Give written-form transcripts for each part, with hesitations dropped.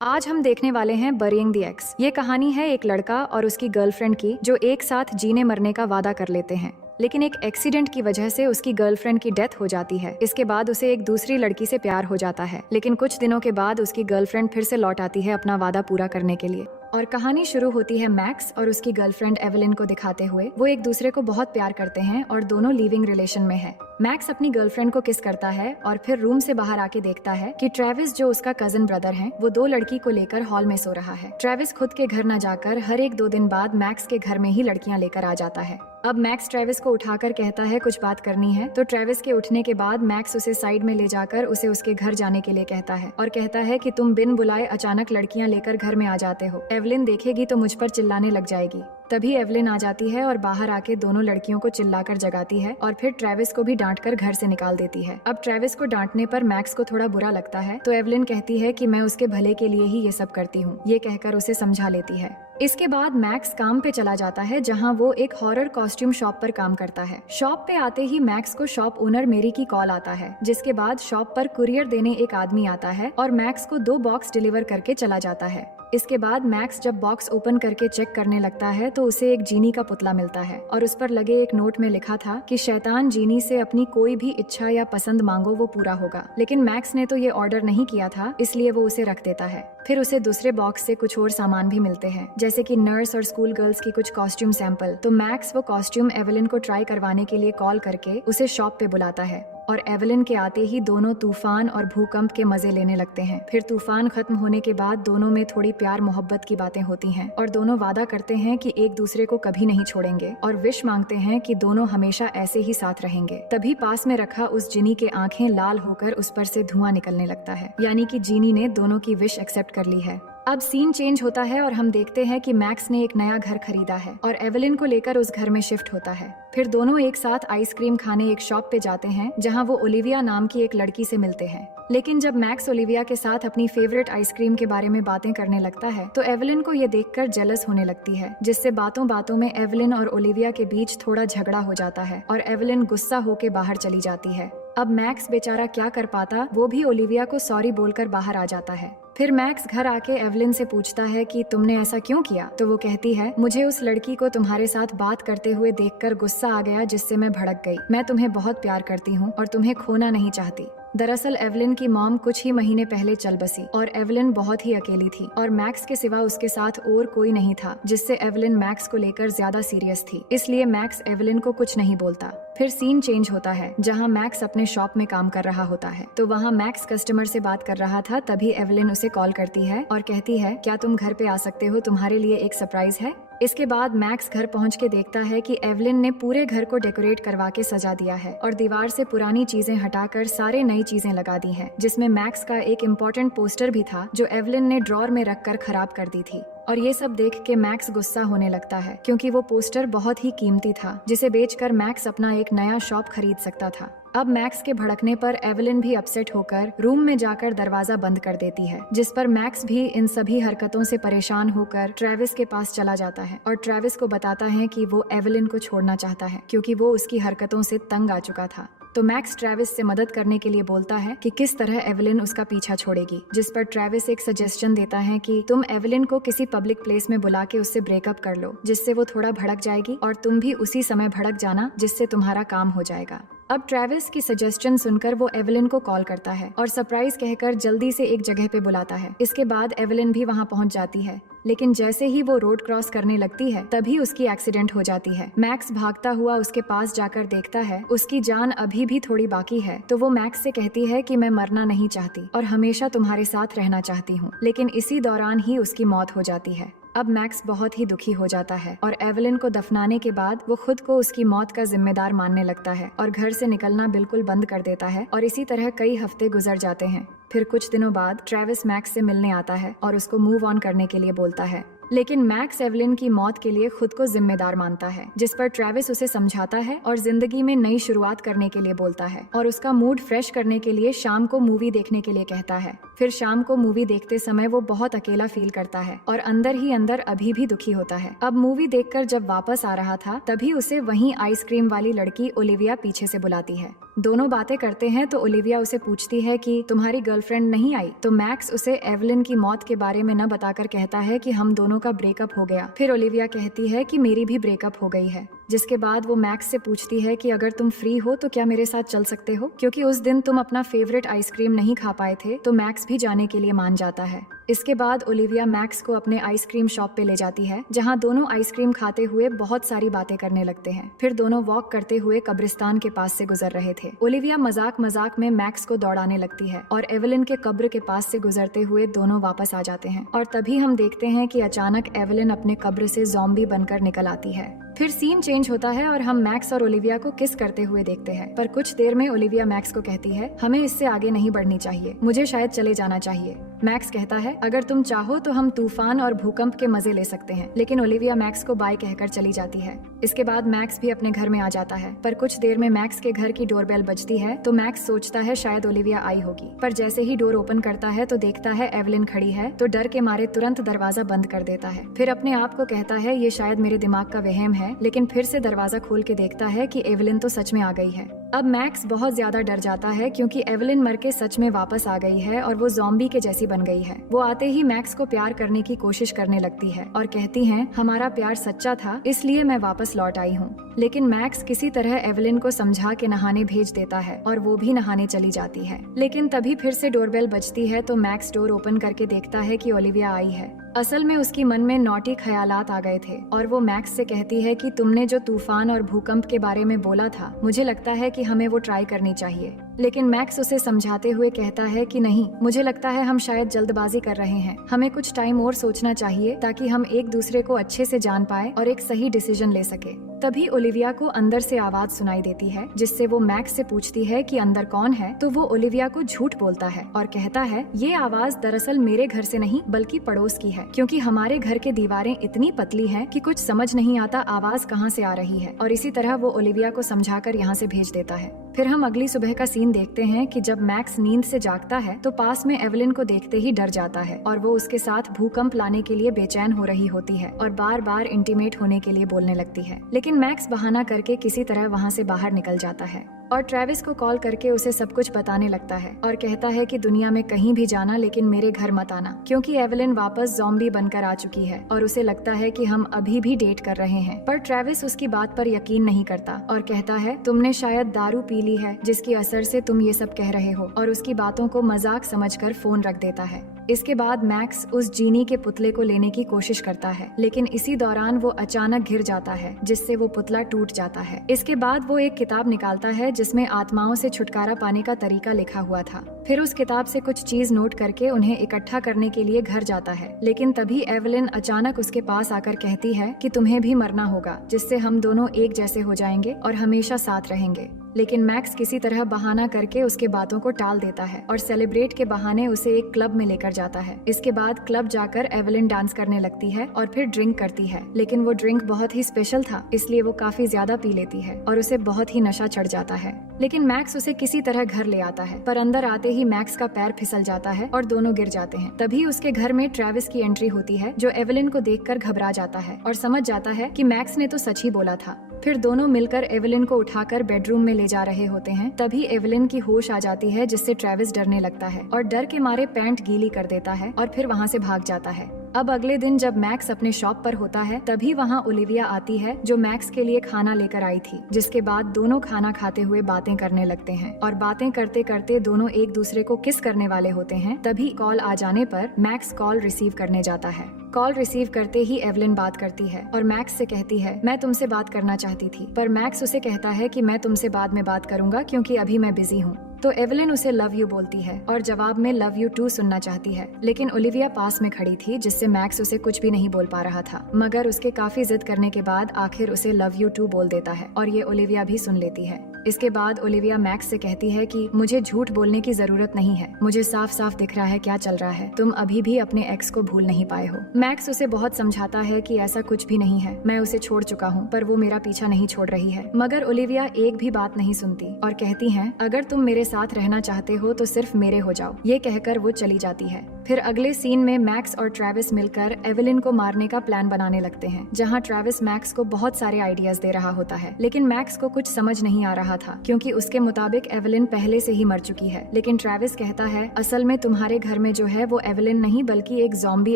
आज हम देखने वाले हैं बरीइंग द एक्स। ये कहानी है एक लड़का और उसकी गर्लफ्रेंड की जो एक साथ जीने मरने का वादा कर लेते हैं, लेकिन एक एक्सीडेंट की वजह से उसकी गर्लफ्रेंड की डेथ हो जाती है। इसके बाद उसे एक दूसरी लड़की से प्यार हो जाता है, लेकिन कुछ दिनों के बाद उसकी गर्लफ्रेंड फिर से लौट आती है अपना वादा पूरा करने के लिए। और कहानी शुरू होती है मैक्स और उसकी गर्लफ्रेंड एवेलिन को दिखाते हुए। वो एक दूसरे को बहुत प्यार करते हैं और दोनों लिविंग रिलेशन में है। मैक्स अपनी गर्लफ्रेंड को किस करता है और फिर रूम से बाहर आके देखता है कि ट्रेविस, जो उसका कजन ब्रदर है, वो दो लड़की को लेकर हॉल में सो रहा है। ट्रेविस खुद के घर न जाकर हर एक 2 दिन बाद मैक्स के घर में ही लड़कियां लेकर आ जाता है। अब मैक्स ट्रेविस को उठाकर कहता है कुछ बात करनी है, तो ट्रेविस के उठने के बाद मैक्स उसे साइड में ले जाकर उसे उसके घर जाने के लिए कहता है और कहता है कि तुम बिन बुलाए अचानक लड़कियां लेकर घर में आ जाते हो। एवेलिन देखेगी तो मुझ पर चिल्लाने लग जाएगी। तभी एवेलिन आ जाती है और बाहर आके दोनों लड़कियों को चिल्लाकर जगाती है और फिर ट्रेविस को भी डांटकर घर से निकाल देती है। अब ट्रेविस को डांटने पर मैक्स को थोड़ा बुरा लगता है, तो एवेलिन कहती है कि मैं उसके भले के लिए ही ये सब करती हूँ। ये कहकर उसे समझा लेती है। इसके बाद मैक्स काम पे चला जाता है, जहाँ वो एक हॉरर कॉस्ट्यूम शॉप पर काम करता है। शॉप पे आते ही मैक्स को शॉप ओनर मेरी की कॉल आता है, जिसके बाद शॉप पर कुरियर देने एक आदमी आता है और मैक्स को 2 बॉक्स डिलीवर करके चला जाता है। इसके बाद मैक्स जब बॉक्स ओपन करके चेक करने लगता है तो उसे एक जीनी का पुतला मिलता है और उस पर लगे एक नोट में लिखा था कि शैतान जीनी से अपनी कोई भी इच्छा या पसंद मांगो, वो पूरा होगा। लेकिन मैक्स ने तो ये ऑर्डर नहीं किया था, इसलिए वो उसे रख देता है। फिर उसे दूसरे बॉक्स से कुछ और सामान भी मिलते हैं, जैसे कि नर्स और स्कूल गर्ल्स की कुछ कॉस्ट्यूम सैंपल। तो मैक्स वो कॉस्ट्यूम एवेलिन को ट्राई करवाने के लिए कॉल करके उसे शॉप पे बुलाता है और एवेलिन के आते ही दोनों तूफान और भूकंप के मजे लेने लगते हैं। फिर तूफान खत्म होने के बाद दोनों में थोड़ी प्यार मोहब्बत की बातें होती हैं और दोनों वादा करते हैं कि एक दूसरे को कभी नहीं छोड़ेंगे और विश मांगते हैं कि दोनों हमेशा ऐसे ही साथ रहेंगे। तभी पास में रखा उस जिनी के आंखें लाल होकर उस पर से धुआं निकलने लगता है, यानी कि जीनी ने दोनों की विश एक्सेप्ट कर ली है। अब सीन चेंज होता है और हम देखते हैं कि मैक्स ने एक नया घर खरीदा है और एवेलिन को लेकर उस घर में शिफ्ट होता है। फिर दोनों एक साथ आइसक्रीम खाने एक शॉप पे जाते हैं, जहां वो ओलिविया नाम की एक लड़की से मिलते हैं। लेकिन जब मैक्स ओलिविया के साथ अपनी फेवरेट आइसक्रीम के बारे में बातें करने लगता है तो एवेलिन को ये देखकर जेलस होने लगती है, जिससे बातों बातों में एवेलिन और ओलिविया के बीच थोड़ा झगड़ा हो जाता है और एवेलिन गुस्सा होकर बाहर चली जाती है। अब मैक्स बेचारा क्या कर पाता, वो भी ओलिविया को सॉरी बोलकर बाहर आ जाता है। फिर मैक्स घर आके एवेलिन से पूछता है कि तुमने ऐसा क्यों किया, तो वो कहती है मुझे उस लड़की को तुम्हारे साथ बात करते हुए देखकर गुस्सा आ गया, जिससे मैं भड़क गई। मैं तुम्हें बहुत प्यार करती हूँ और तुम्हें खोना नहीं चाहती। दरअसल एवेलिन की मॉम कुछ ही महीने पहले चल बसी और एवेलिन बहुत ही अकेली थी और मैक्स के सिवा उसके साथ और कोई नहीं था, जिससे एवेलिन मैक्स को लेकर ज्यादा सीरियस थी। इसलिए मैक्स एवेलिन को कुछ नहीं बोलता। फिर सीन चेंज होता है, जहां मैक्स अपने शॉप में काम कर रहा होता है। तो वहां मैक्स कस्टमर से बात कर रहा था, तभी एवेलिन उसे कॉल करती है और कहती है क्या तुम घर पे आ सकते हो, तुम्हारे लिए एक सरप्राइज है। इसके बाद मैक्स घर पहुंच के देखता है कि एवेलिन ने पूरे घर को डेकोरेट करवा के सजा दिया है और दीवार से पुरानी चीजें हटाकर सारे नई चीजें लगा दी हैं, जिसमें मैक्स का एक इम्पोर्टेंट पोस्टर भी था जो एवेलिन ने ड्रॉर में रखकर खराब कर दी थी। और ये सब देख के मैक्स गुस्सा होने लगता है, क्योंकि वो पोस्टर बहुत ही कीमती था, जिसे बेचकर मैक्स अपना एक नया शॉप खरीद सकता था। अब मैक्स के भड़कने पर एवेलिन भी अपसेट होकर रूम में जाकर दरवाजा बंद कर देती है, जिस पर मैक्स भी इन सभी हरकतों से परेशान होकर ट्रेविस के पास चला जाता है और ट्रेविस को बताता है कि वो एवेलिन को छोड़ना चाहता है, क्योंकि वो उसकी हरकतों से तंग आ चुका था। तो मैक्स ट्रेविस से मदद करने के लिए बोलता है कि किस तरह एवेलिन उसका पीछा छोड़ेगी, जिस पर ट्रेविस एक सजेशन देता है कि तुम एवेलिन को किसी पब्लिक प्लेस में बुला के उससे ब्रेकअप कर लो, जिससे वो थोड़ा भड़क जाएगी और तुम भी उसी समय भड़क जाना, जिससे तुम्हारा काम हो जाएगा। अब ट्रेविस की सजेशन सुनकर वो एवेलिन को कॉल करता है और सरप्राइज कहकर जल्दी से एक जगह पे बुलाता है। इसके बाद एवेलिन भी वहाँ पहुँच जाती है, लेकिन जैसे ही वो रोड क्रॉस करने लगती है तभी उसकी एक्सीडेंट हो जाती है। मैक्स भागता हुआ उसके पास जाकर देखता है उसकी जान अभी भी थोड़ी बाकी है, तो वो मैक्स से कहती है कि मैं मरना नहीं चाहती और हमेशा तुम्हारे साथ रहना चाहती हूँ। लेकिन इसी दौरान ही उसकी मौत हो जाती है। अब मैक्स बहुत ही दुखी हो जाता है और एवेलिन को दफनाने के बाद वो खुद को उसकी मौत का जिम्मेदार मानने लगता है और घर से निकलना बिल्कुल बंद कर देता है और इसी तरह कई हफ्ते गुजर जाते हैं। फिर कुछ दिनों बाद ट्रेविस मैक्स से मिलने आता है और उसको मूव ऑन करने के लिए बोलता है। लेकिन मैक्स एवलिन की मौत के लिए खुद को जिम्मेदार मानता है, जिस पर ट्रेविस उसे समझाता है और जिंदगी में नई शुरुआत करने के लिए बोलता है और उसका मूड फ्रेश करने के लिए शाम को मूवी देखने के लिए कहता है। फिर शाम को मूवी देखते समय वो बहुत अकेला फील करता है और अंदर ही अंदर अभी भी दुखी होता है। अब मूवी देखकर जब वापस आ रहा था तभी उसे वहीं आइसक्रीम वाली लड़की ओलिविया पीछे से बुलाती है। दोनों बातें करते हैं तो ओलिविया उसे पूछती है कि तुम्हारी गर्लफ्रेंड नहीं आई, तो मैक्स उसे एवलिन की मौत के बारे में न बताकर कहता है कि हम दोनों का ब्रेकअप हो गया। फिर ओलिविया कहती है कि मेरी भी ब्रेकअप हो गई है, जिसके बाद वो मैक्स से पूछती है कि अगर तुम फ्री हो तो क्या मेरे साथ चल सकते हो, क्योंकि उस दिन तुम अपना फेवरेट आइसक्रीम नहीं खा पाए थे। तो मैक्स भी जाने के लिए मान जाता है। इसके बाद ओलिविया मैक्स को अपने आइसक्रीम शॉप पे ले जाती है, जहां दोनों आइसक्रीम खाते हुए बहुत सारी बातें करने लगते हैं। फिर दोनों वॉक करते हुए कब्रिस्तान के पास से गुजर रहे थे। ओलिविया मजाक मजाक में मैक्स को दौड़ाने लगती है और एवलिन के कब्र के पास से गुजरते हुए दोनों वापस आ जाते हैं। और तभी हम देखते हैं कि अचानक एवलिन अपने कब्र से ज़ॉम्बी बनकर निकल आती है। फिर सीन चेंज होता है और हम मैक्स और ओलिविया को किस करते हुए देखते हैं। पर कुछ देर में ओलिविया मैक्स को कहती है, हमें इससे आगे नहीं बढ़नी चाहिए, मुझे शायद चले जाना चाहिए। मैक्स कहता है, अगर तुम चाहो तो हम तूफान और भूकंप के मजे ले सकते हैं, लेकिन ओलिविया मैक्स को बाय कहकर चली जाती है। इसके बाद मैक्स भी अपने घर में आ जाता है, पर कुछ देर में मैक्स के घर की डोरबेल बजती है तो मैक्स सोचता है शायद ओलिविया आई होगी। पर जैसे ही डोर ओपन करता है तो देखता है एवलिन खड़ी है, तो डर के मारे तुरंत दरवाजा बंद कर देता है। फिर अपने आप को कहता है ये शायद मेरे दिमाग का वहम है, लेकिन फिर से दरवाजा खोल के देखता है कि एवलिन तो सच में आ गई है। अब मैक्स बहुत ज्यादा डर जाता है क्योंकि एवलिन मर के सच में वापस आ गई है और वो ज़ॉम्बी के जैसी बन गई है। वो आते ही मैक्स को प्यार करने की कोशिश करने लगती है और कहती है, हमारा प्यार सच्चा था, इसलिए मैं वापस लौट आई हूँ। लेकिन मैक्स किसी तरह एवलिन को समझा के नहाने भेज देता है और वो भी नहाने चली जाती है। लेकिन तभी फिर से डोरबेल बजती है तो मैक्स डोर ओपन करके देखता है कि ओलिविया आई है। असल में उसकी मन में नॉटी ख्यालात आ गए थे और वो मैक्स से कहती है कि तुमने जो तूफान और भूकंप के बारे में बोला था, मुझे लगता है कि हमें वो ट्राई करनी चाहिए। लेकिन मैक्स उसे समझाते हुए कहता है कि नहीं, मुझे लगता है हम शायद जल्दबाजी कर रहे हैं, हमें कुछ टाइम और सोचना चाहिए ताकि हम एक दूसरे को अच्छे से जान पाए और एक सही डिसीजन ले सके। तभी ओलिविया को अंदर से आवाज सुनाई देती है, जिससे वो मैक्स से पूछती है कि अंदर कौन है। तो वो ओलिविया को झूठ बोलता है और कहता है, ये आवाज दरअसल मेरे घर से नहीं बल्कि पड़ोस की है, क्योंकि हमारे घर के दीवारें इतनी पतली हैं कि कुछ समझ नहीं आता आवाज कहाँ से आ रही है। और इसी तरह वो ओलिविया को समझाकर यहाँ से भेज देता है। फिर हम अगली सुबह का सीन देखते हैं कि जब मैक्स नींद से जागता है तो पास में एवलिन को देखते ही डर जाता है और वो उसके साथ भूकंप लाने के लिए बेचैन हो रही होती है और बार बार इंटीमेट होने के लिए बोलने लगती है। लेकिन मैक्स बहाना करके किसी तरह वहाँ से बाहर निकल जाता है और ट्रेविस को कॉल करके उसे सब कुछ बताने लगता है और कहता है कि दुनिया में कहीं भी जाना लेकिन मेरे घर मत आना, क्योंकि एवलिन वापस ज़ॉम्बी बनकर आ चुकी है और उसे लगता है कि हम अभी भी डेट कर रहे हैं। पर ट्रेविस उसकी बात पर यकीन नहीं करता और कहता है, तुमने शायद दारू पी ली है जिसकी असर से तुम ये सब कह रहे हो, और उसकी बातों को मजाक समझकर फोन रख देता है। इसके बाद मैक्स उस जीनी के पुतले को लेने की कोशिश करता है, लेकिन इसी दौरान वो अचानक गिर जाता है जिससे वो पुतला टूट जाता है। इसके बाद वो एक किताब निकालता है जिसमें आत्माओं से छुटकारा पाने का तरीका लिखा हुआ था। फिर उस किताब से कुछ चीज नोट करके उन्हें इकट्ठा करने के लिए घर जाता है। लेकिन तभी एवलिन अचानक उसके पास आकर कहती है कि तुम्हें भी मरना होगा, जिससे हम दोनों एक जैसे हो जाएंगे और हमेशा साथ रहेंगे। लेकिन मैक्स किसी तरह बहाना करके उसके बातों को टाल देता है और सेलिब्रेट के बहाने उसे एक क्लब में लेकर जाता है। इसके बाद क्लब जाकर एवलिन डांस करने लगती है और फिर ड्रिंक करती है, लेकिन वो ड्रिंक बहुत ही स्पेशल था, इसलिए वो काफी ज्यादा पी लेती है और उसे बहुत ही नशा चढ़ जाता है। लेकिन मैक्स उसे किसी तरह घर ले आता है, पर अंदर आते ही मैक्स का पैर फिसल जाता है और दोनों गिर जाते हैं। तभी उसके घर में ट्रेविस की एंट्री होती है, जो एवलिन को देखकर घबरा जाता है और समझ जाता है कि मैक्स ने तो सच ही बोला था। फिर दोनों मिलकर एवलिन को उठाकर बेडरूम में ले जा रहे होते हैं। तभी एवलिन की होश आ जाती है, जिससे ट्रेविस डरने लगता है और डर के मारे पैंट गीली कर देता है और फिर वहाँ से भाग जाता है। अब अगले दिन जब मैक्स अपने शॉप पर होता है, तभी वहाँ ओलिविया आती है, जो मैक्स के लिए खाना लेकर आई थी। जिसके बाद दोनों खाना खाते हुए बातें करने लगते हैं और बातें करते करते दोनों एक दूसरे को किस करने वाले होते हैं। तभी कॉल आ जाने पर मैक्स कॉल रिसीव करने जाता है। कॉल रिसीव करते ही एवलिन बात करती है और मैक्स से कहती है, मैं तुमसे बात करना चाहती थी। पर मैक्स उसे कहता है कि मैं तुमसे बाद में बात करूंगा क्योंकि अभी मैं बिजी हूँ। तो एवलिन उसे लव यू बोलती है और जवाब में लव यू टू सुनना चाहती है, लेकिन ओलिविया पास में खड़ी थी, जिससे मैक्स उसे कुछ भी नहीं बोल पा रहा था। मगर उसके काफी जिद करने के बाद आखिर उसे लव यू टू बोल देता है और ये ओलिविया भी सुन लेती है। इसके बाद ओलिविया मैक्स से कहती है कि मुझे झूठ बोलने की जरूरत नहीं है, मुझे साफ साफ दिख रहा है क्या चल रहा है, तुम अभी भी अपने एक्स को भूल नहीं पाए हो। मैक्स उसे बहुत समझाता है कि ऐसा कुछ भी नहीं है, मैं उसे छोड़ चुका हूँ, पर वो मेरा पीछा नहीं छोड़ रही है। मगर ओलिविया एक भी बात नहीं सुनती और कहती है अगर तुम मेरे साथ रहना चाहते हो तो सिर्फ मेरे हो जाओ। ये कहकर वो चली जाती है। फिर अगले सीन में मैक्स और ट्रेविस मिलकर एवेलिन को मारने का प्लान बनाने लगते हैं, जहाँ ट्रेविस मैक्स को बहुत सारे आइडियाज दे रहा होता है, लेकिन मैक्स को कुछ समझ नहीं आ रहा था क्योंकि उसके मुताबिक एवेलिन पहले से ही मर चुकी है। लेकिन ट्रेविस कहता है असल में तुम्हारे घर में जो है वो एवेलिन नहीं बल्कि एक ज़ॉम्बी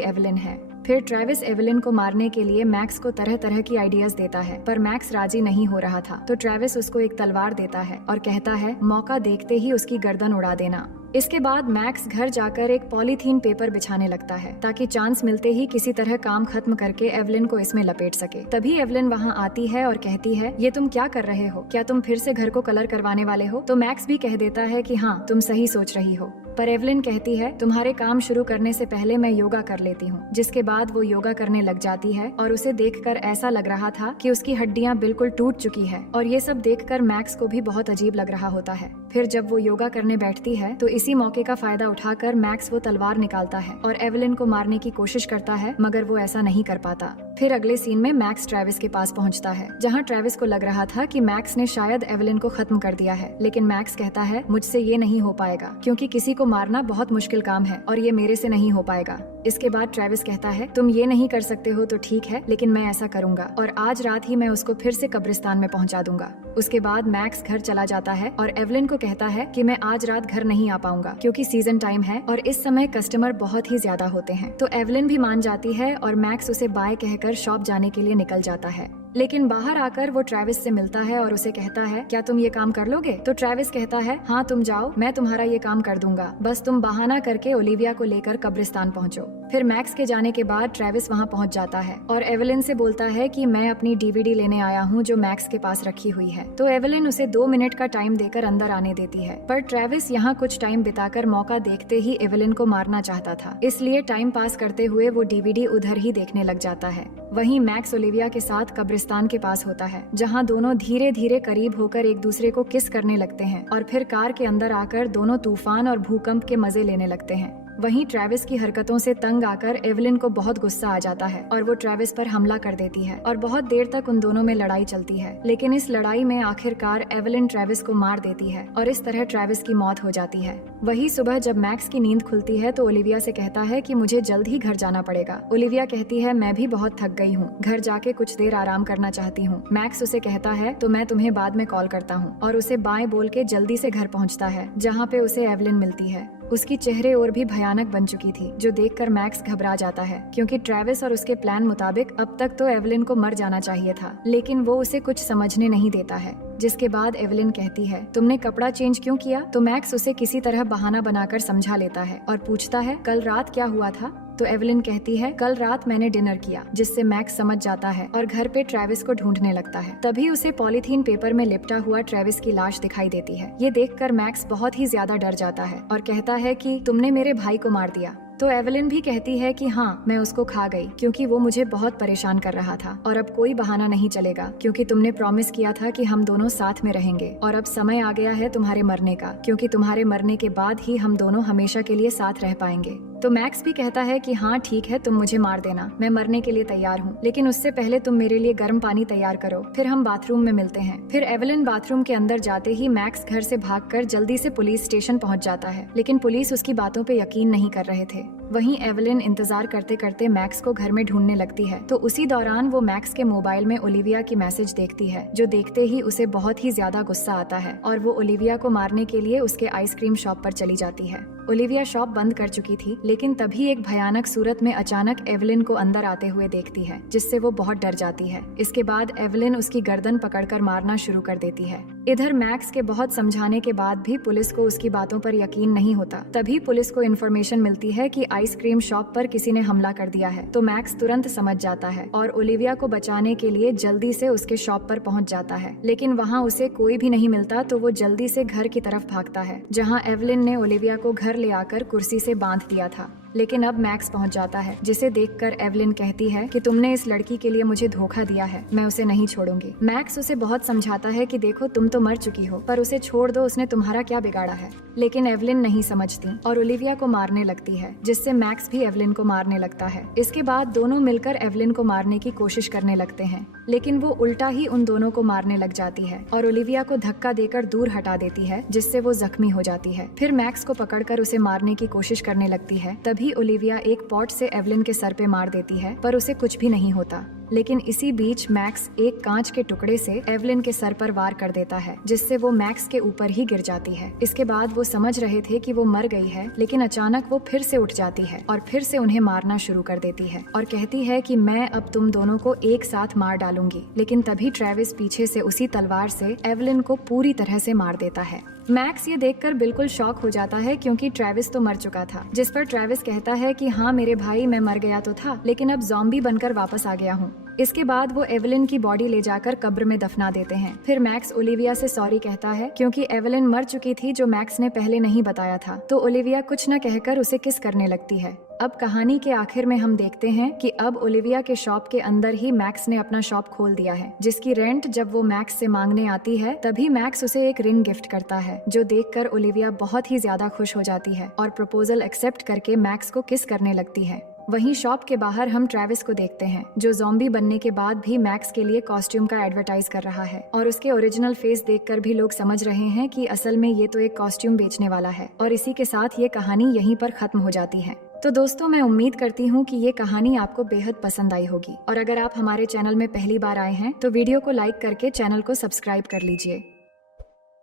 एवेलिन है। फिर ट्रेविस एवेलिन को मारने के लिए मैक्स को तरह तरह की आइडियाज देता है, पर मैक्स राजी नहीं हो रहा था। तो ट्रेविस उसको एक तलवार देता है और कहता है मौका देखते ही उसकी गर्दन उड़ा देना। इसके बाद मैक्स घर जाकर एक पॉलीथीन पेपर बिछाने लगता है ताकि चांस मिलते ही किसी तरह काम खत्म करके एवेलिन को इसमें लपेट सके। तभी एवेलिन वहाँ आती है और कहती है ये तुम क्या कर रहे हो, क्या तुम फिर से घर को कलर करवाने वाले हो? तो मैक्स भी कह देता है कि हाँ तुम सही सोच रही हो, पर एवेलिन कहती है तुम्हारे काम शुरू करने से पहले मैं योगा कर लेती हूँ। जिसके बाद वो योगा करने लग जाती है और उसे देखकर ऐसा लग रहा था कि उसकी हड्डियाँ बिल्कुल टूट चुकी है और ये सब देखकर मैक्स को भी बहुत अजीब लग रहा होता है। फिर जब वो योगा करने बैठती है तो इसी मौके का फायदा उठाकर मैक्स वो तलवार निकालता है और एवेलिन को मारने की कोशिश करता है, मगर वो ऐसा नहीं कर पाता। फिर अगले सीन में मैक्स ट्रेविस के पास पहुंचता है, जहां ट्रेविस को लग रहा था कि मैक्स ने शायद एवेलिन को खत्म कर दिया है, लेकिन मैक्स कहता है मुझसे ये नहीं हो पाएगा क्योंकि किसी को मारना बहुत मुश्किल काम है और ये मेरे से नहीं हो पाएगा। इसके बाद ट्रेविस कहता है तुम ये नहीं कर सकते हो तो ठीक है, लेकिन मैं ऐसा करूंगा और आज रात ही मैं उसको फिर से कब्रिस्तान में पहुंचा दूंगा। उसके बाद मैक्स घर चला जाता है और एवेलिन को कहता है कि मैं आज रात घर नहीं आ पाऊंगा क्योंकि सीजन टाइम है और इस समय कस्टमर बहुत ही ज्यादा होते हैं। तो एवेलिन भी मान जाती है और मैक्स उसे बाय कहकर शॉप जाने के लिए निकल जाता है। लेकिन बाहर आकर वो ट्रेविस से मिलता है और उसे कहता है क्या तुम ये काम कर लोगे? तो ट्रेविस कहता है हाँ तुम जाओ, मैं तुम्हारा ये काम कर दूंगा, बस तुम बहाना करके ओलिविया को लेकर कब्रिस्तान पहुंचो। फिर मैक्स के जाने के बाद ट्रेविस वहां पहुंच जाता है और एवेलिन से बोलता है कि मैं अपनी डीवीडी लेने आया हूं जो मैक्स के पास रखी हुई है। तो एवेलिन उसे 2 मिनट का टाइम देकर अंदर आने देती है, पर ट्रेविस यहाँ कुछ टाइम बिताकर मौका देखते ही एवेलिन को मारना चाहता था, इसलिए टाइम पास करते हुए वो डीवीडी उधर ही देखने लग जाता है। वहीं मैक्स ओलिविया के साथ कब्रिस्तान के पास होता है, जहां दोनों धीरे धीरे करीब होकर एक दूसरे को किस करने लगते हैं और फिर कार के अंदर आकर दोनों तूफान और भूकंप के मजे लेने लगते हैं। वहीं ट्रेविस की हरकतों से तंग आकर एवेलिन को बहुत गुस्सा आ जाता है और वो ट्रेविस पर हमला कर देती है और बहुत देर तक उन दोनों में लड़ाई चलती है। लेकिन इस लड़ाई में आखिरकार एवेलिन ट्रेविस को मार देती है और इस तरह ट्रेविस की मौत हो जाती है। वही सुबह जब मैक्स की नींद खुलती है तो ओलिविया से कहता है कि मुझे जल्द ही घर जाना पड़ेगा। ओलिविया कहती है मैं भी बहुत थक गई हूँ, घर जाके कुछ देर आराम करना चाहती हूँ। मैक्स उसे कहता है तो मैं तुम्हें बाद में कॉल करता हूँ और उसे बाएं बोल के जल्दी से घर पहुँचता है, जहाँ पे उसे एवेलिन मिलती है। उसकी चेहरे और भी भयानक बन चुकी थी, जो देखकर मैक्स घबरा जाता है क्योंकि ट्रेविस और उसके प्लान मुताबिक अब तक तो एवेलिन को मर जाना चाहिए था, लेकिन वो उसे कुछ समझने नहीं देता है। जिसके बाद एवेलिन कहती है तुमने कपड़ा चेंज क्यों किया? तो मैक्स उसे किसी तरह बहाना बनाकर समझा लेता है और पूछता है कल रात क्या हुआ था? तो एवेलिन कहती है कल रात मैंने डिनर किया, जिससे मैक्स समझ जाता है और घर पे ट्रेविस को ढूंढने लगता है। तभी उसे पॉलीथीन पेपर में लिपटा हुआ ट्रेविस की लाश दिखाई देती है। ये देखकर मैक्स बहुत ही ज्यादा डर जाता है और कहता है कि तुमने मेरे भाई को मार दिया। तो एवेलिन भी कहती है कि हाँ मैं उसको खा गई क्योंकि वो मुझे बहुत परेशान कर रहा था और अब कोई बहाना नहीं चलेगा क्योंकि तुमने प्रॉमिस किया था कि हम दोनों साथ में रहेंगे और अब समय आ गया है तुम्हारे मरने का, क्योंकि तुम्हारे मरने के बाद ही हम दोनों हमेशा के लिए साथ रह पाएंगे। तो मैक्स भी कहता है कि हाँ ठीक है तुम मुझे मार देना, मैं मरने के लिए तैयार हूँ, लेकिन उससे पहले तुम मेरे लिए गर्म पानी तैयार करो, फिर हम बाथरूम में मिलते हैं। फिर एवेलिन बाथरूम के अंदर जाते ही मैक्स घर से भागकर जल्दी से पुलिस स्टेशन पहुँच जाता है, लेकिन पुलिस उसकी बातों पे यकीन नहीं कर रहे थे। वहीं एवेलिन इंतजार करते करते मैक्स को घर में ढूंढने लगती है। तो उसी दौरान वो मैक्स के मोबाइल में ओलिविया की मैसेज देखती है, जो देखते ही उसे बहुत ही ज्यादा गुस्सा आता है और वो ओलिविया को मारने के लिए उसके आइसक्रीम शॉप पर चली जाती है। ओलिविया शॉप बंद कर चुकी थी, लेकिन तभी एक भयानक सूरत में अचानक एवेलिन को अंदर आते हुए देखती है, जिससे वो बहुत डर जाती है। इसके बाद एवेलिन उसकी गर्दन पकड़कर मारना शुरू कर देती है। इधर मैक्स के बहुत समझाने के बाद भी पुलिस को उसकी बातों पर यकीन नहीं होता। तभी पुलिस को इन्फॉर्मेशन मिलती है कि आइसक्रीम शॉप पर किसी ने हमला कर दिया है। तो मैक्स तुरंत समझ जाता है और ओलिविया को बचाने के लिए जल्दी से उसके शॉप पर पहुंच जाता है, लेकिन वहां उसे कोई भी नहीं मिलता। तो वो जल्दी से घर की तरफ भागता है, जहां एवेलिन ने ओलिविया को घर ले आकर कुर्सी से बांध दिया था। लेकिन अब मैक्स पहुंच जाता है, जिसे देखकर एवलिन कहती है कि तुमने इस लड़की के लिए मुझे धोखा दिया है, मैं उसे नहीं छोड़ूंगी। मैक्स उसे बहुत समझाता है कि देखो तुम तो मर चुकी हो, पर उसे छोड़ दो, उसने तुम्हारा क्या बिगाड़ा है। लेकिन एवलिन नहीं समझती और ओलिविया को मारने लगती है, जिससे मैक्स भी एवलिन को मारने लगता है। इसके बाद दोनों मिलकर एवलिन को मारने की कोशिश करने लगते हैं, लेकिन वो उल्टा ही उन दोनों को मारने लग जाती है और ओलिविया को धक्का देकर दूर हटा देती है, जिससे वो जख्मी हो जाती है। फिर मैक्स को पकड़कर उसे मारने की कोशिश करने लगती है। तभी ओलिविया एक पॉट से एवलिन के सर पे मार देती है, पर उसे कुछ भी नहीं होता। लेकिन इसी बीच मैक्स एक कांच के टुकड़े से एवलिन के सर पर वार कर देता है, जिससे वो मैक्स के ऊपर ही गिर जाती है। इसके बाद वो समझ रहे थे कि वो मर गई है, लेकिन अचानक वो फिर से उठ जाती है और फिर से उन्हें मारना शुरू कर देती है और कहती है कि मैं अब तुम दोनों को एक साथ मार डालूंगी। लेकिन तभी ट्रेविस पीछे से उसी तलवार से एवलिन को पूरी तरह से मार देता है। मैक्स ये देखकर बिल्कुल शॉक हो जाता है, क्योंकि ट्रेविस तो मर चुका था। जिस पर ट्रेविस कहता है कि हाँ मेरे भाई, मैं मर गया तो था, लेकिन अब ज़ॉम्बी बनकर वापस आ गया हूँ। इसके बाद वो एवलिन की बॉडी ले जाकर कब्र में दफना देते हैं। फिर मैक्स ओलिविया से सॉरी कहता है, क्योंकि एवलिन मर चुकी थी, जो मैक्स ने पहले नहीं बताया था। तो ओलिविया कुछ न कहकर उसे किस करने लगती है। अब कहानी के आखिर में हम देखते हैं कि अब ओलिविया के शॉप के अंदर ही मैक्स ने अपना शॉप खोल दिया है, जिसकी रेंट जब वो मैक्स से मांगने आती है, तभी मैक्स उसे एक रिंग गिफ्ट करता है, जो देखकर ओलिविया बहुत ही ज्यादा खुश हो जाती है और प्रपोजल एक्सेप्ट करके मैक्स को किस करने लगती है। वहीं शॉप के बाहर हम ट्रेविस को देखते हैं, जो ज़ॉम्बी बनने के बाद भी मैक्स के लिए कॉस्ट्यूम का एडवर्टाइज कर रहा है और उसके ओरिजिनल फेस देखकर भी लोग समझ रहे हैं कि असल में ये तो एक कॉस्ट्यूम बेचने वाला है। और इसी के साथ ये कहानी यहीं पर खत्म हो जाती है। तो दोस्तों, मैं उम्मीद करती हूँ कि ये कहानी आपको बेहद पसंद आई होगी और अगर आप हमारे चैनल में पहली बार आए हैं तो वीडियो को लाइक करके चैनल को सब्सक्राइब कर लीजिए।